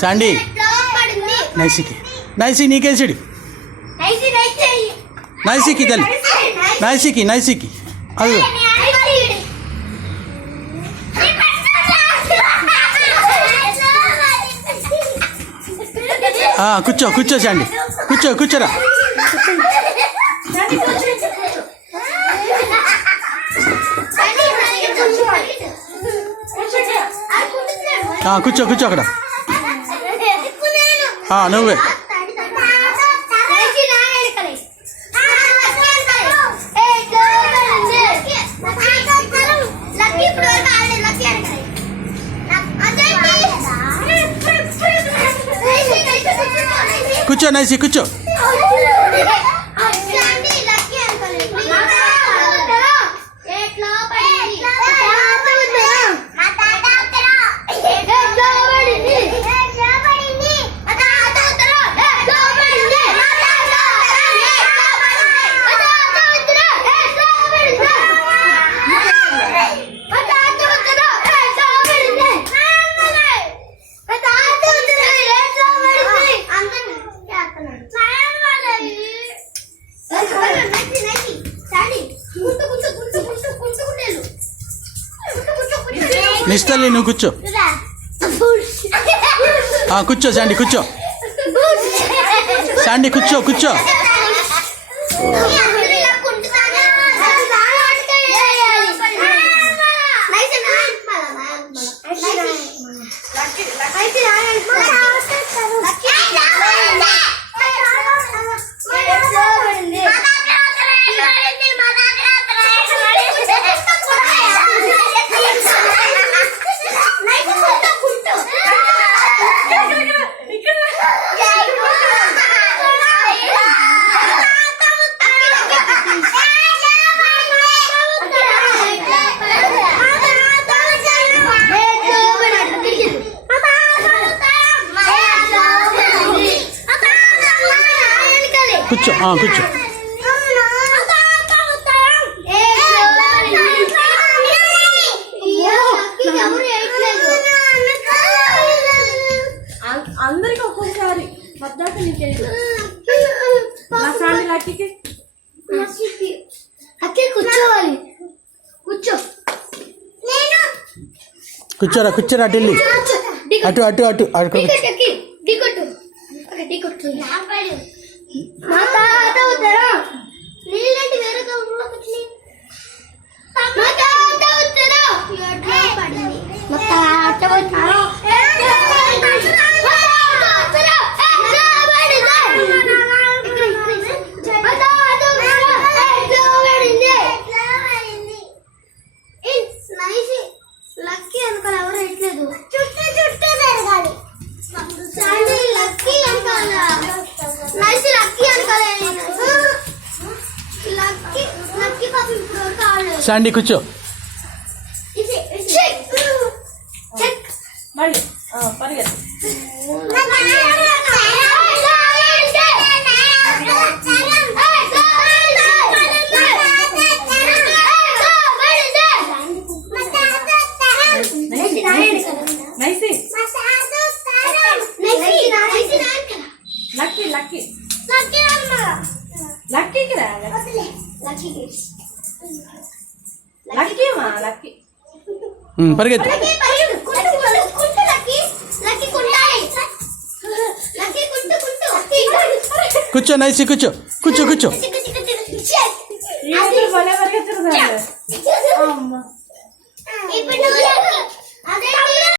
Sandy. పడింది నైసికి. నైసి నీకేసిడి. నైసి నైసికి తల్లి. నైసికి నైసికి. అది కూర్చో కూర్చో శాండీ. కూర్చో కూర్చోరా. కూర్చో కూర్చో అక్కడ. నువ్వే. కూర్చో నైసి కూర్చో. నిస్తల్లి నువ్వు కూర్చో. ఆ, కూర్చో శాండీ కూర్చో. శాండీ కూర్చో. కూర్చో. కూర్చో ఆ, కూర్చో. అందరికి ఒక్కొక్కసారి నీకే కూర్చోవాలి. కూర్చో. నేను కూర్చోరా కూర్చోరా అటు వెళ్ళి అటు అటు అటు అటు. మా తాత ఉత్తరం. వేరే మా తాత ఉత్తరం. మా తాత శాండీ కూర్చో. నైసి. Lucky Lucky. లక్కీకి రా లక్కీ. లక్కీ పరిగెత్తు. కూర్చో నైసి కూర్చో. కూర్చో కూర్చో. ఇప్పుడు